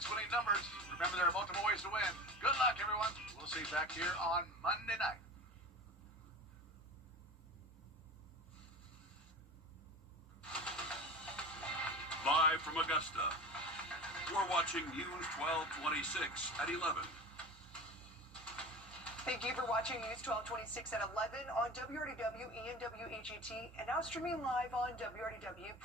prize winning numbers. Remember, there are multiple ways to win. Good luck, everyone. We'll see you back here on Monday night. Live from Augusta, we're watching News 1226 at 11. Thank you for watching News 1226 at 11 on WRDW and WHET, and now streaming live on WRDW+.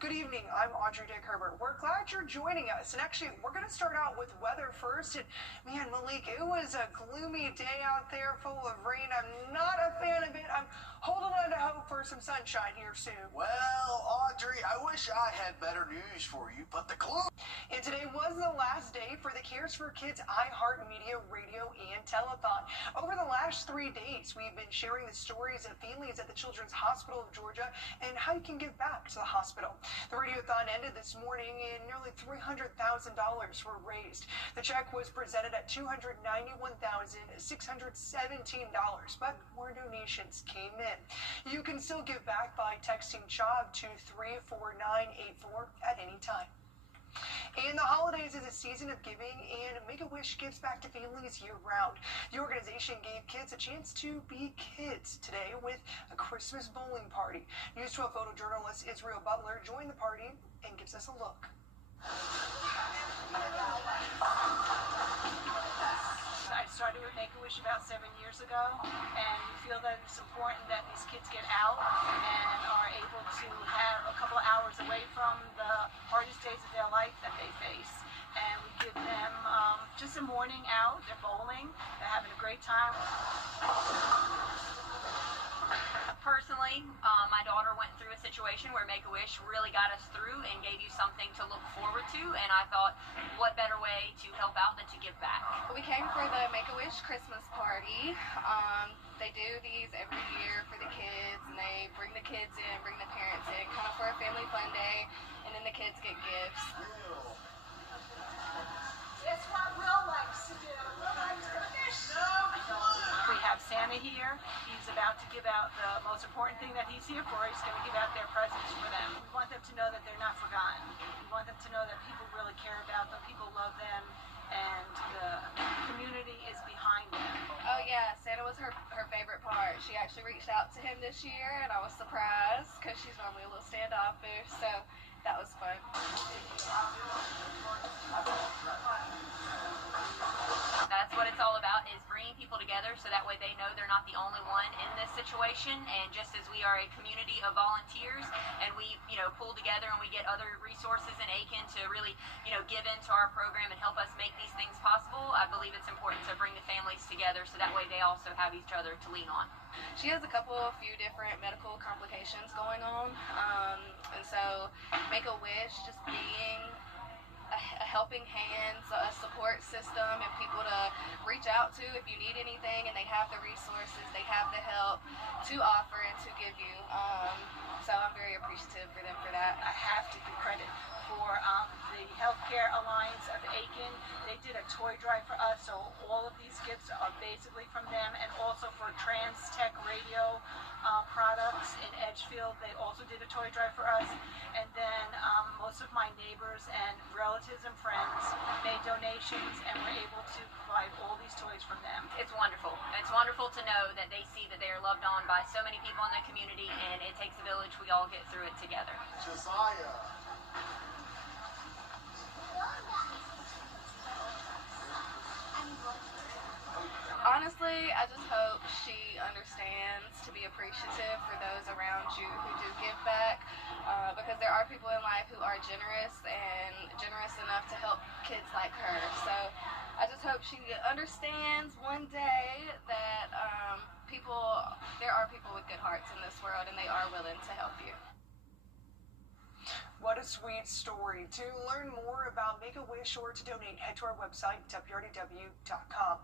Good evening, I'm Audrey Dick Herbert. We're glad you're joining us, and actually, we're going to start out with weather first. And man, Malik, it was a gloomy day out there full of rain. I'm not a fan of it. I'm holding on to hope for some sunshine here soon. Well, Audrey, I wish I had better news for you, but the gloom. And today was the last day for the Cares for Kids iHeartMedia radio and telethon. Over the last 3 days, we've been sharing the stories of families at the Children's Hospital of Georgia and how you can give back to the hospital. The radiothon ended this morning and nearly $300,000 were raised. The check was presented at $291,617, but more donations came in. You can still give back by texting CHOB to 34984 at any time. And the holidays is a season of giving, and Make-A-Wish gives back to families year-round. The organization gave kids a chance to be kids today with a Christmas bowling party. News 12 photojournalist Israel Butler joined the party and gives us a look. I started with Make-A-Wish about 7 years ago, and we feel that it's important that these kids get out and are able to have a couple of hours away from the hardest days of their life that they face. And we give them just a morning out. They're bowling, they're having a great time. Personally, my daughter went through a situation where Make-A-Wish really got us through and gave you something to look forward to, and I thought, what better way to help out than to give back? We came for the Make-A-Wish Christmas party. They do these every year for the kids, and they bring the kids in, bring the parents in, kind of for a family fun day, and then the kids get gifts. It's what Will likes to do. Will likes to fish. We have Santa here. He's about to give out the most important thing that he's here for. He's going to give out their presents for them. We want them to know that they're not forgotten. We want them to know that people really care about them, people love them, and the community is behind them. Oh yeah, Santa was her favorite part. She actually reached out to him this year, and I was surprised because she's normally a little standoffish, so that was fun. That's what it's all about, is bringing people together so that way they know they're not the only one in this situation. And just as we are a community of volunteers and we, pull together and we get other resources in Aiken to really, give into our program and help us make these things possible, I believe it's important to bring the families together so that way they also have each other to lean on. She has a few different medical complications going on, and so Make-A-Wish just being a helping hand, a support system, and people to reach out to if you need anything, and they have the resources, they have the help to offer and to give you. So I'm very appreciative for them for that. I have to give credit for the Healthcare Alliance of Aiken. They did a toy drive for us, so all of these gifts are basically from them, and also for Trans Tech Radio products in Edgefield. They also did a toy drive for us, and then most of my neighbors and relatives and friends made donations, and were able to provide all these toys from them. It's wonderful. It's wonderful to know that they see that they are loved on by so many people in the community, and it takes a village. We all get through it together. Josiah. Honestly, I just hope she understands to be appreciative for those around you who do give back, because there are people in life who are generous and generous enough to help kids like her. So I just hope she understands one day that there are people with good hearts in this world, and they are willing to help you. What a sweet story. To learn more about Make-A-Wish or to donate, head to our website, WRDW.com.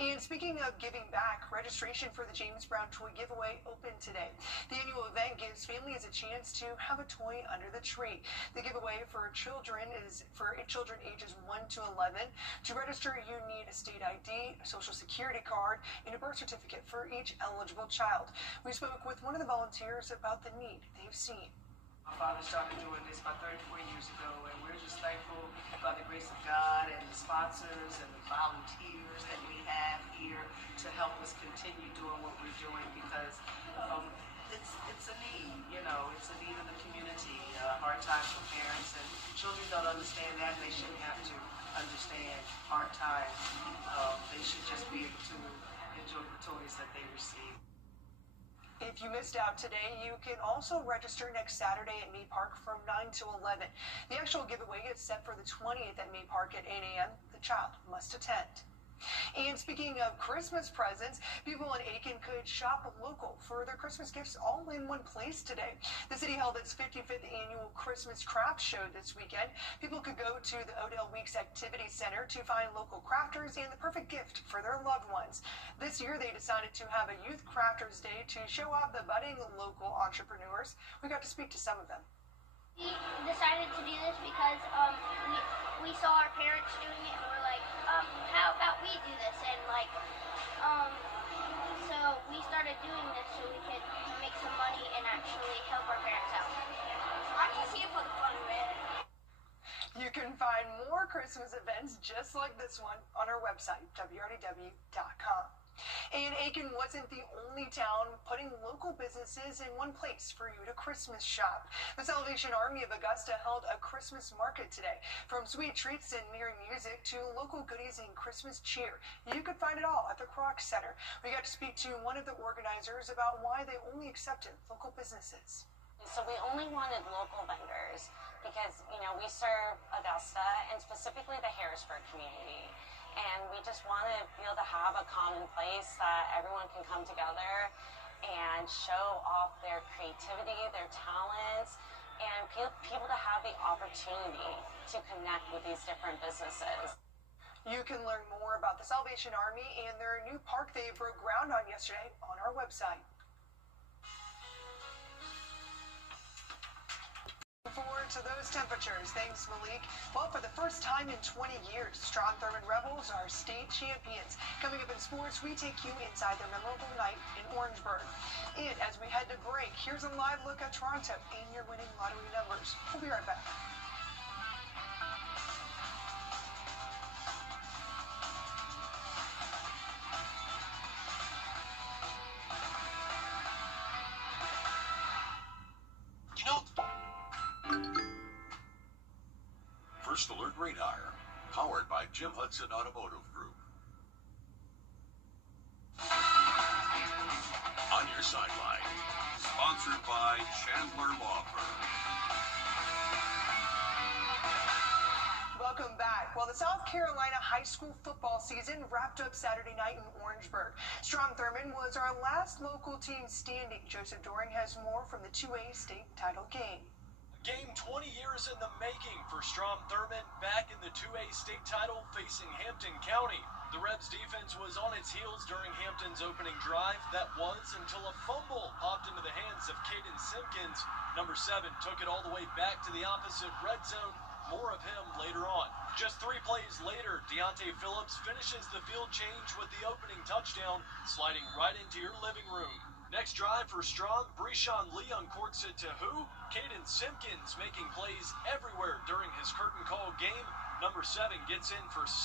And speaking of giving back, registration for the James Brown Toy Giveaway opened today. The annual event gives families a chance to have a toy under the tree. The giveaway for children is for children ages 1 to 11. To register, you need a state ID, a social security card, and a birth certificate for each eligible child. We spoke with one of the volunteers about the need they've seen. My father started doing this about 34 years ago, and we're just thankful by the grace of God and the sponsors and the volunteers that we have here to help us continue doing what we're doing, because it's a need, you know, it's a need in the community. Hard times for parents, and children don't understand that. They shouldn't have to understand hard times. They should just be able to enjoy the toys that they receive. If you missed out today, you can also register next Saturday at Mee Park from 9 to 11. The actual giveaway is set for the 20th at Mee Park at 8 a.m. The child must attend. And speaking of Christmas presents, people in Aiken could shop local for their Christmas gifts all in one place today. The city held its 55th annual Christmas craft show this weekend. People could go to the Odell Weeks Activity Center to find local crafters and the perfect gift for their loved ones. This year, they decided to have a Youth Crafters Day to show off the budding local entrepreneurs. We got to speak to some of them. We decided to do this because we saw our parents doing it, and we're like, how about we do this? And so we started doing this so we could make some money and actually help our parents out. I'm just here for the fun of it. You can find more Christmas events just like this one on our website, Wrdw.com. And Aiken wasn't the only town putting local businesses in one place for you to Christmas shop. The Salvation Army of Augusta held a Christmas market today. From sweet treats and merry music to local goodies and Christmas cheer, you could find it all at the Kroc Center. We got to speak to one of the organizers about why they only accepted local businesses. So we only wanted local vendors because, you know, we serve Augusta and specifically the Harrisburg community. And we just want to be able to have a common place that everyone can come together and show off their creativity, their talents, and people to have the opportunity to connect with these different businesses. You can learn more about the Salvation Army and their new park they broke ground on yesterday on our website. Forward to those temperatures. Thanks, Malik. Well, for the first time in 20 years, Strong Thurmond Rebels are state champions. Coming up in sports, we take you inside their memorable night in Orangeburg. And as we head to break, here's a live look at Toronto and your winning lottery numbers. We'll be right back. First Alert Radar, powered by Jim Hudson Automotive Group. On your sideline, sponsored by Chandler Law Firm. Welcome back. Well, the South Carolina high school football season wrapped up Saturday night in Orangeburg. Strong Thurmond was our last local team standing. Joseph Doring has more from the 2A state title game. Game 20 years in the making for Strom Thurmond, back in the 2A state title facing Hampton County. The Rebs defense was on its heels during Hampton's opening drive. That was until a fumble popped into the hands of Caden Simpkins. Number 7 took it all the way back to the opposite red zone. More of him later on. Just 3 plays later, Deontay Phillips finishes the field change with the opening touchdown, sliding right into your living room. Next drive for Strong, Breshawn Lee uncorks it to who? Caden Simpkins, making plays everywhere during his curtain call game. Number 7 gets in for 6.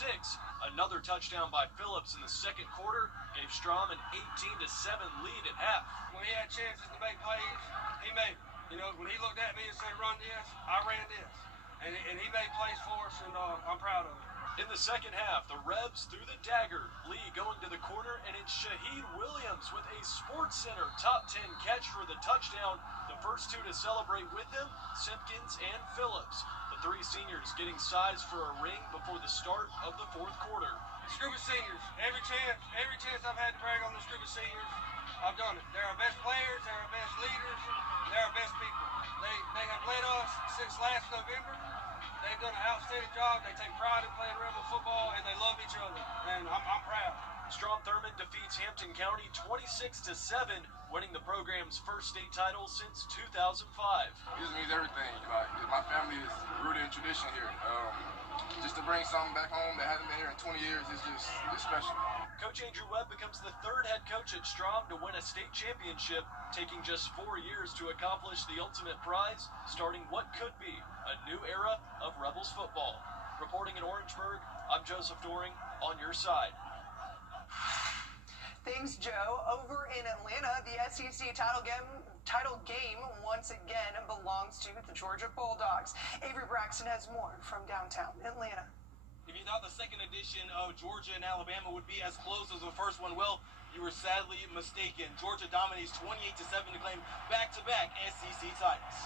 Another touchdown by Phillips in the second quarter gave Strom an 18-7 lead at half. When he had chances to make plays, he made them. You know, when he looked at me and said, run this, I ran this. And he made plays for us, and I'm proud of him. In the second half, the Rebs threw the dagger. Lee going to the corner, and it's Shaheed Williams with a SportsCenter top 10 catch for the touchdown. The first 2 to celebrate with him, Simpkins and Phillips. The 3 seniors getting size for a ring before the start of the fourth quarter. This group of seniors, every chance I've had to brag on this group of seniors, I've done it. They're our best players, they're our best leaders, they're our best people. They have led us since last November. They've done an outstanding job. They take pride in playing Rebel football, and they love each other. And I'm proud. Strong Thurmond defeats Hampton County 26-7, winning the program's first state title since 2005. This means everything. Like, my family is rooted in tradition here. Just to bring something back home that hasn't been here in 20 years is just special. Coach Andrew Webb becomes the third head coach at Strom to win a state championship, taking just 4 years to accomplish the ultimate prize, starting what could be a new era of Rebels football. Reporting in Orangeburg, I'm Joseph Doring on your side. Thanks, Joe. Over in Atlanta, the SEC title game once again belongs to the Georgia Bulldogs. Avery Braxton has more from downtown Atlanta. If you thought the second edition of Georgia and Alabama would be as close as the first one, well, you were sadly mistaken. Georgia dominates 28-7 to claim back-to-back SEC titles.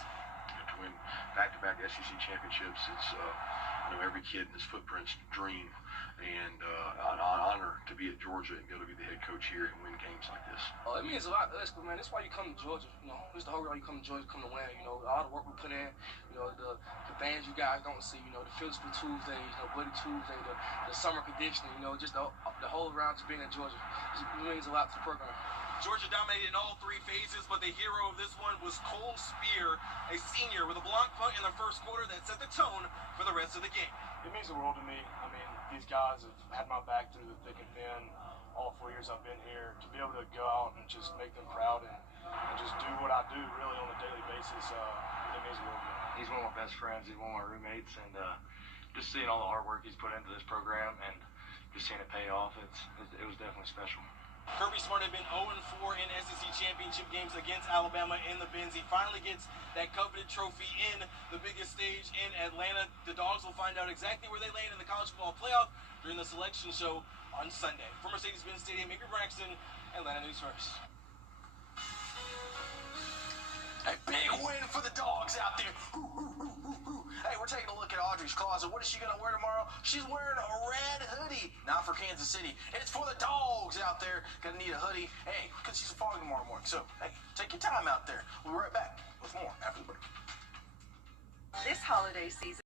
To win back-to-back SEC championships, it's every kid in this footprint's dream, and an honor to be at Georgia and be able to be the head coach here and win games like this. It means a lot to us, man. That's why you come to Georgia. It's the whole reason you come to Georgia, come to win. All the work we put in. The bands you guys don't see. The physical Tuesdays, Buddy Tuesday, the summer conditioning. Just the whole round to being in Georgia. It means a lot to the program. Georgia dominated in all three phases, but the hero of this one was Cole Spear, a senior with a block punt in the first quarter that set the tone for the rest of the game. It means the world to me. I mean, these guys have had my back through the thick and thin all 4 years I've been here. To be able to go out and just make them proud and just do what I do really on a daily basis, it means the world to me. He's one of my best friends. He's one of my roommates, and just seeing all the hard work he's put into this program and just seeing it pay off, it was definitely special. Kirby Smart had been 0-4 in SEC championship games against Alabama in the Benz. He finally gets that coveted trophy in the biggest stage in Atlanta. The Dogs will find out exactly where they land in the college football playoff during the selection show on Sunday. From Mercedes-Benz Stadium, Avery Braxton, Atlanta News First. A big win for the Dogs out there. Hey, we're taking a look at Audrey's closet. What is she going to wear tomorrow? She's wearing a red hoodie. Not for Kansas City. It's for the Dogs out there. Going to need a hoodie. Hey, because she's a foggy tomorrow morning. So, hey, take your time out there. We'll be right back with more after the break. This holiday season.